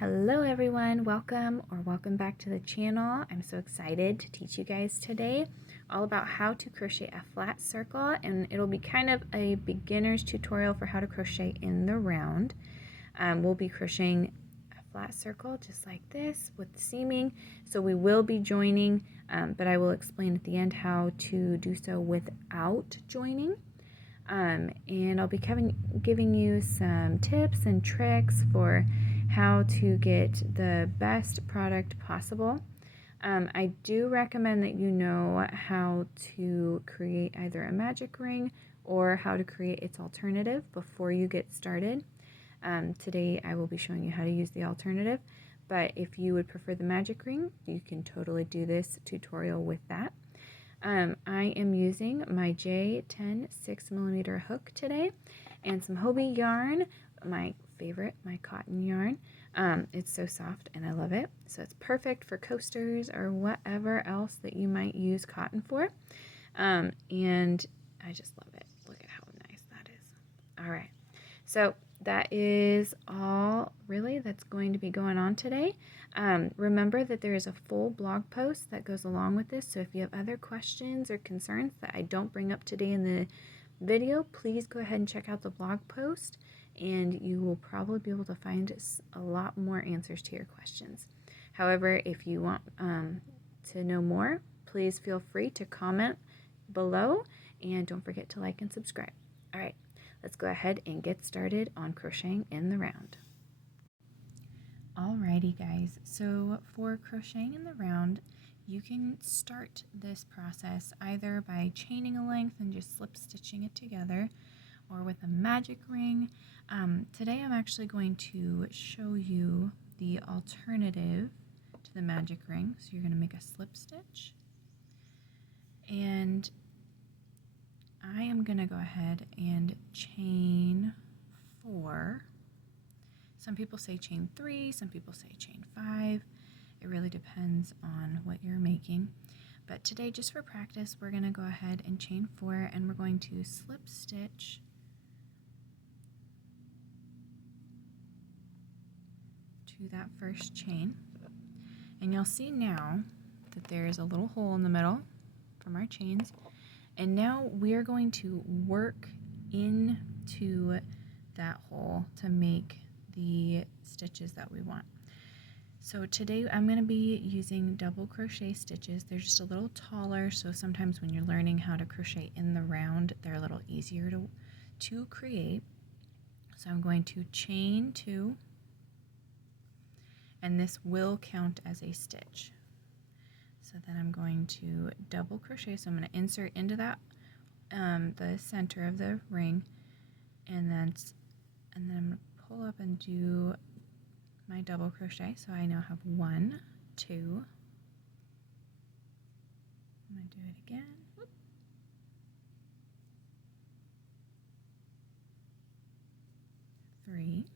Hello everyone, welcome back to the channel. I'm so excited to teach you guys today all about how to crochet a flat circle, and it'll be kind of a beginner's tutorial for how to crochet in the round. We'll be crocheting a flat circle just like this with seaming, so we will be joining, but I will explain at the end how to do so without joining. And I'll be giving you some tips and tricks for how to get the best product possible. I do recommend that you know how to create either a magic ring or how to create its alternative before you get started. Today I will be showing you how to use the alternative, but if you would prefer the magic ring, you can totally do this tutorial with that. I am using my J10 6mm hook today and some Hobie yarn, my favorite, my cotton yarn. It's so soft and I love it. So it's perfect for coasters or whatever else that you might use cotton for. And I just love it. Look at how nice that is. All right. So that is all really that's going to be going on today. Remember that there is a full blog post that goes along with this, so if you have other questions or concerns that I don't bring up today in the video, please go ahead and check out the blog post and you will probably be able to find a lot more answers to your questions. However, if you want to know more, please feel free to comment below and don't forget to like and subscribe. All right. Let's go ahead and get started on crocheting in the round. Alrighty guys, so for crocheting in the round, you can start this process either by chaining a length and just slip stitching it together, or with a magic ring. Today I'm actually going to show you the alternative to the magic ring. So you're going to make a slip stitch, and I am going to go ahead and chain 4. Some people say chain 3, some people say chain 5. It really depends on what you're making. But today, just for practice, we're going to go ahead and chain 4, and we're going to slip stitch to that first chain. And you'll see now that there is a little hole in the middle from our chains. And now we are going to work into that hole to make the stitches that we want. So today I'm going to be using double crochet stitches. They're just a little taller, so sometimes when you're learning how to crochet in the round, they're a little easier to create. So I'm going to chain 2, and this will count as a stitch. So then I'm going to double crochet. So I'm going to insert into that the center of the ring, and then I'm going to pull up and do my double crochet. So I now have 1, 2. I'm going to do it again. 3.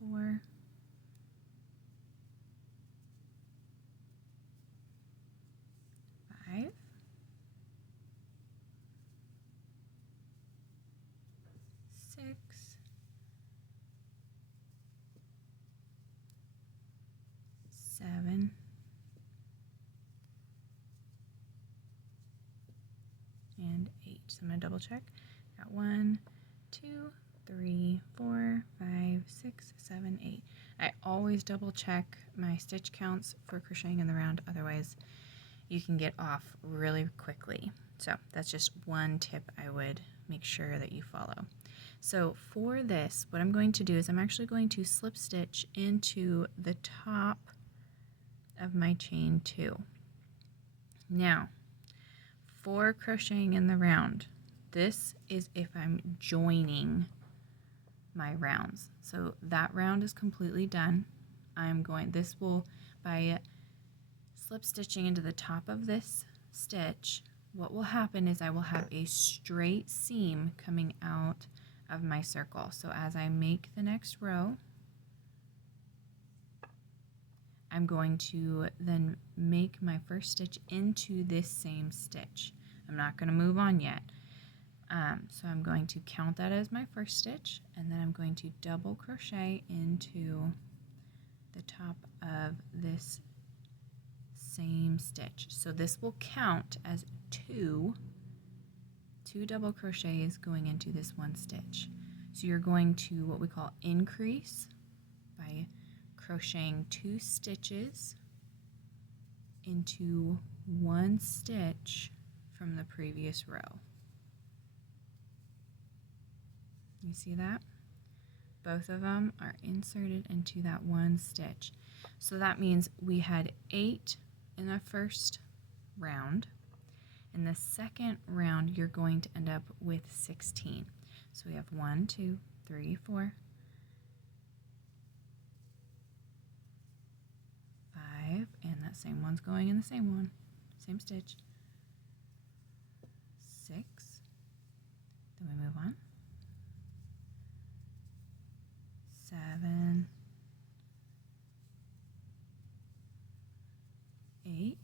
4. 5. 6. 7. And 8. So I'm going to double check. Got 1, 2, 3, 4, 5, 6, 7, 8. I always double check my stitch counts for crocheting in the round, otherwise you can get off really quickly. So that's just one tip I would make sure that you follow. So for this, what I'm going to do is I'm actually going to slip stitch into the top of my chain 2. Now, for crocheting in the round, this is if I'm joining my rounds. So that round is completely done. This will, by slip stitching into the top of this stitch, what will happen is I will have a straight seam coming out of my circle. So as I make the next row, I'm going to then make my first stitch into this same stitch. I'm not going to move on yet. So I'm going to count that as my first stitch, and then I'm going to double crochet into the top of this same stitch. So this will count as two double crochets going into this one stitch. So you're going to what we call increase by crocheting 2 stitches into 1 stitch from the previous row. You see that? Both of them are inserted into that 1 stitch. So that means we had 8 in the first round. In the second round, you're going to end up with 16. So we have 1, 2, 3, 4, 5, and that same one's going in the same one, same stitch. 6, then we move on. 7, 8,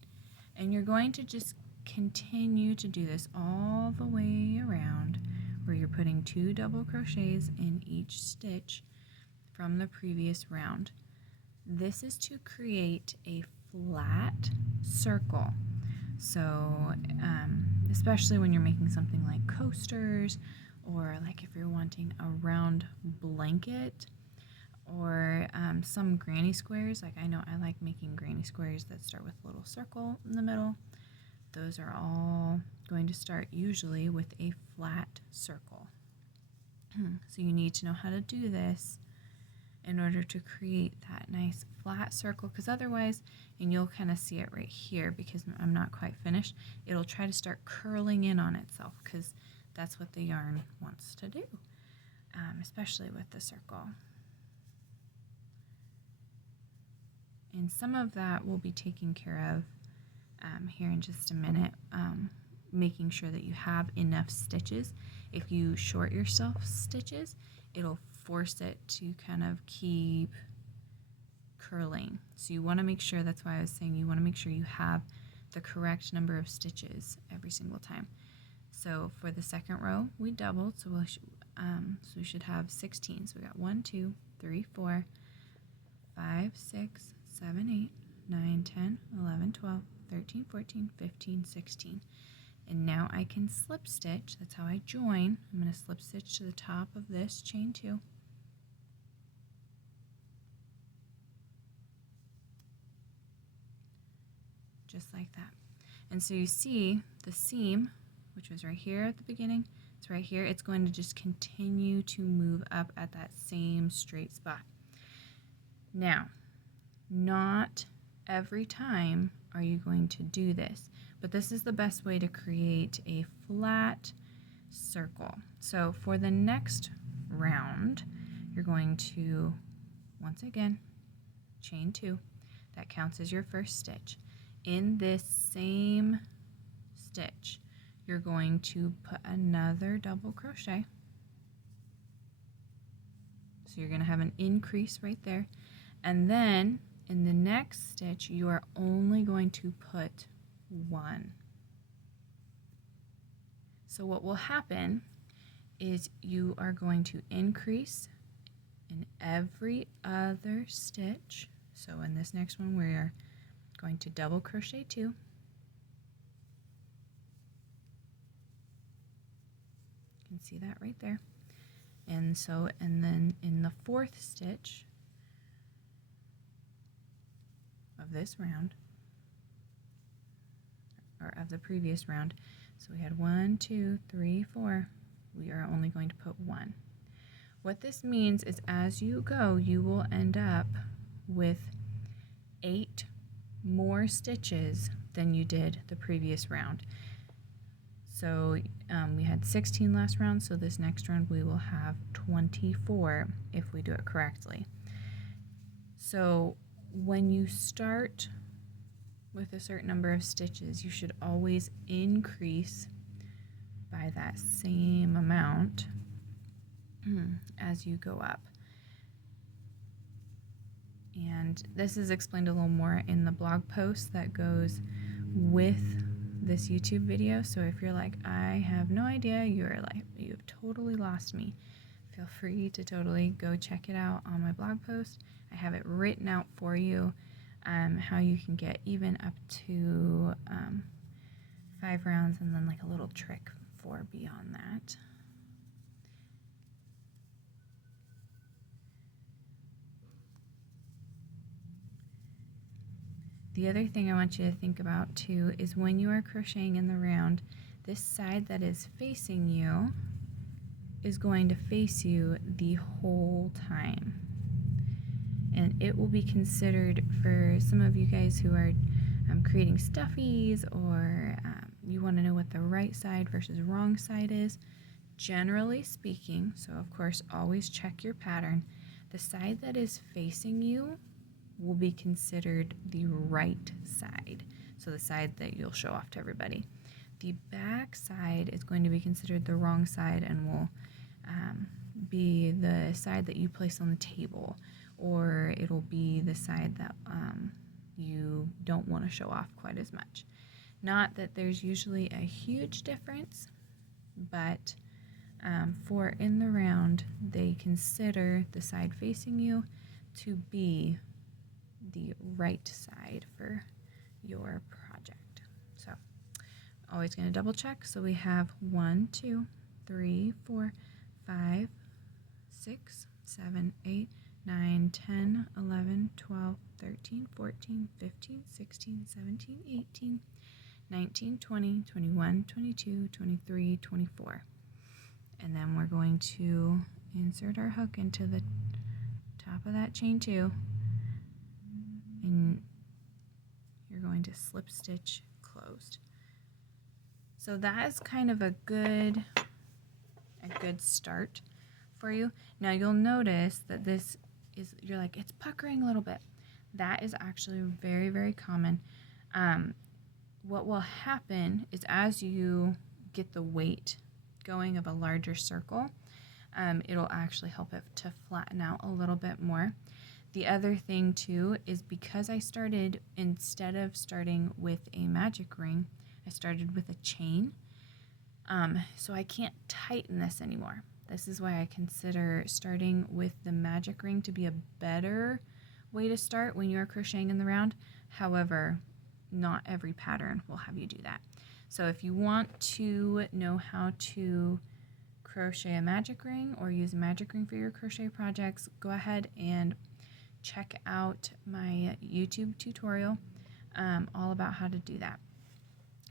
and you're going to just continue to do this all the way around, where you're putting 2 double crochets in each stitch from the previous round. This is to create a flat circle. So especially when you're making something like coasters, or like if you're wanting a round blanket, or some granny squares. Like I know I like making granny squares that start with a little circle in the middle. Those are all going to start usually with a flat circle. So you need to know how to do this in order to create that nice flat circle, because otherwise, and you'll kind of see it right here because I'm not quite finished, it'll try to start curling in on itself, because that's what the yarn wants to do, especially with the circle. And some of that will be taken care of here in just a minute, making sure that you have enough stitches. If you short yourself stitches, it'll force it to kind of keep curling. So you want to make sure, that's why I was saying you want to make sure you have the correct number of stitches every single time. So for the second row, we doubled, so we should have 16. So we got 1, 2, 3, 4, 5, 6, 7, 8, 9, 10, 11, 12, 13, 14, 15, 16. And now I can slip stitch. That's how I join. I'm going to slip stitch to the top of this chain 2. Just like that. And so you see the seam, which was right here at the beginning, it's right here. It's going to just continue to move up at that same straight spot. Now, not every time are you going to do this, but this is the best way to create a flat circle. So for the next round, you're going to, once again, chain 2. That counts as your first stitch. In this same stitch, you're going to put another double crochet. So you're going to have an increase right there. And then in the next stitch, you are only going to put 1. So what will happen is you are going to increase in every other stitch. So in this next one, we are going to double crochet 2. You can see that right there. And then in the 4th stitch of this round, or of the previous round, so we had 1, 2, 3, 4, we are only going to put 1. What this means is as you go, you will end up with 8 more stitches than you did the previous round. So we had 16 last round, so this next round we will have 24 if we do it correctly. So when you start with a certain number of stitches, you should always increase by that same amount as you go up. And this is explained a little more in the blog post that goes with this YouTube video. So if you're like, I have no idea, you've totally lost me, feel free to totally go check it out on my blog post. I have it written out for you, how you can get even up to 5 rounds, and then like a little trick for beyond that. The other thing I want you to think about too is when you are crocheting in the round, this side that is facing you is going to face you the whole time. And it will be considered for some of you guys who are creating stuffies, or you want to know what the right side versus wrong side is. Generally speaking, so of course always check your pattern, the side that is facing you will be considered the right side, so the side that you'll show off to everybody. The back side is going to be considered the wrong side and will be the side that you place on the table, or it'll be the side that you don't want to show off quite as much. Not that there's usually a huge difference, but for in the round, they consider the side facing you to be the right side for your project. So always going to double check. So we have 1, 2, 3, 4, 5, 6, 7, 8, 9, 10, 11, 12, 13, 14, 15, 16, 17, 18, 19, 20, 21, 22, 23, 24. And then we're going to insert our hook into the top of that chain 2, and you're going to slip stitch closed. So that is kind of a good start for you. Now you'll notice that this is, you're like, it's puckering a little bit. That is actually very, very common. What will happen is as you get the weight going of a larger circle, it'll actually help it to flatten out a little bit more. The other thing too is because I started, instead of starting with a magic ring, I started with a chain. So I can't tighten this anymore. This is why I consider starting with the magic ring to be a better way to start when you're crocheting in the round. However, not every pattern will have you do that. So if you want to know how to crochet a magic ring or use a magic ring for your crochet projects, go ahead and check out my YouTube tutorial all about how to do that.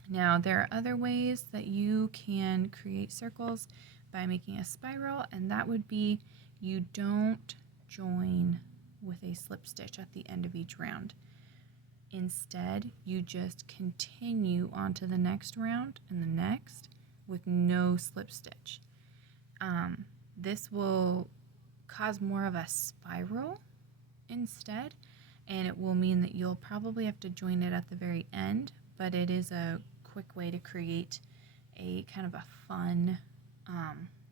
Now there are other ways that you can create circles by making a spiral, and that would be you don't join with a slip stitch at the end of each round. Instead, you just continue on to the next round and the next with no slip stitch. This will cause more of a spiral instead, and it will mean that you'll probably have to join it at the very end, but it is a quick way to create a kind of a fun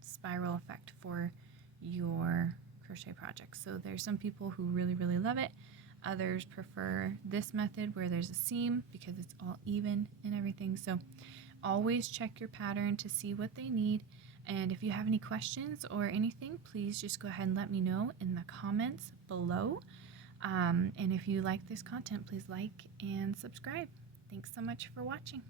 spiral effect for your crochet project. So there's some people who really, really love it. Others prefer this method where there's a seam because it's all even and everything. So always check your pattern to see what they need. And if you have any questions or anything, please just go ahead and let me know in the comments below. And if you like this content, please like and subscribe. Thanks so much for watching.